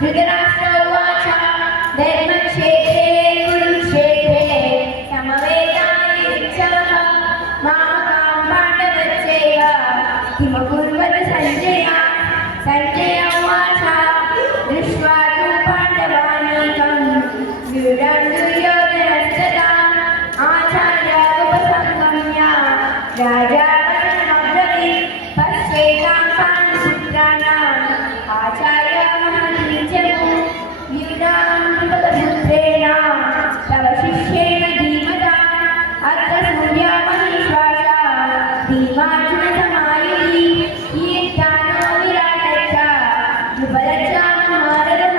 धृतराष्ट्रोवाच धर्मक्षेत्रे कुरुक्षेत्रे समवेतायुत्सवः मामकां पाण्डवस्यैव किमकुर्वत सञ्जय सञ्जय उवाच दृष्ट्वा तु पाण्डवानीकं व्यूढं दुर्योधनस्तदा आचार्योपसंगम्य राजा वचनमब्रवीत् पश्येतां पाण्डुपुत्राणाम् आचार्यमहन्नित्यं व्यूढां नृपतपुत्रेण तव शिष्येण धीमता अत्र सूर्यामहीश्वासा भीमार्जुनसमायुधि कीर्तानो विराटश्च नृपलज्जामारदः